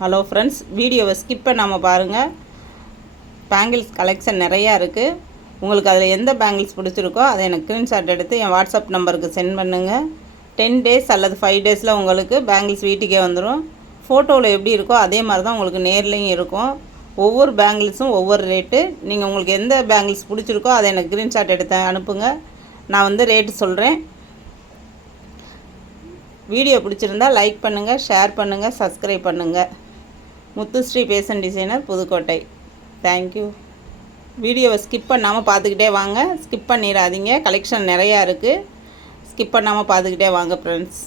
Hello friends வீடியோவை skip பண்ணாமல் பாருங்கள் பேங்கிள்ஸ் கலெக்ஷன் நிறையா இருக்குது உங்களுக்கு அதில் எந்த பேங்கிள்ஸ் பிடிச்சிருக்கோ அதை எனக்கு ஸ்க்ரீன்ஷாட் எடுத்து என் வாட்ஸ்அப் நம்பருக்கு சென்ட் பண்ணுங்கள் டென் டேஸ் அல்லது ஃபைவ் டேஸில் உங்களுக்கு பேங்கிள்ஸ் வீட்டுக்கே வந்துடும் ஃபோட்டோவில் எப்படி இருக்கோ அதே மாதிரி தான் உங்களுக்கு நேர்லேயும் இருக்கும். ஒவ்வொரு பேங்கிள்ஸும் ஒவ்வொரு ரேட்டு நீங்கள் உங்களுக்கு எந்த பேங்கிள்ஸ் பிடிச்சிருக்கோ அதை எனக்கு ஸ்க்ரீன்ஷாட் எடுத்து அனுப்புங்க. நான் வந்து ரேட்டு சொல்கிறேன் வீடியோ பிடிச்சிருந்தா லைக் பண்ணுங்கள் ஷேர் பண்ணுங்கள் சப்ஸ்கிரைப் பண்ணுங்கள் Muthusri fashion designer Pudukkottai. Thank you வீடியோவை ஸ்கிப் பண்ணாமல் பார்த்துக்கிட்டே வாங்க. ஸ்கிப் பண்ணிடாதீங்க. கலெக்ஷன் நிறையா இருக்குது ஸ்கிப் பண்ணாமல் பார்த்துக்கிட்டே வாங்க ஃப்ரெண்ட்ஸ்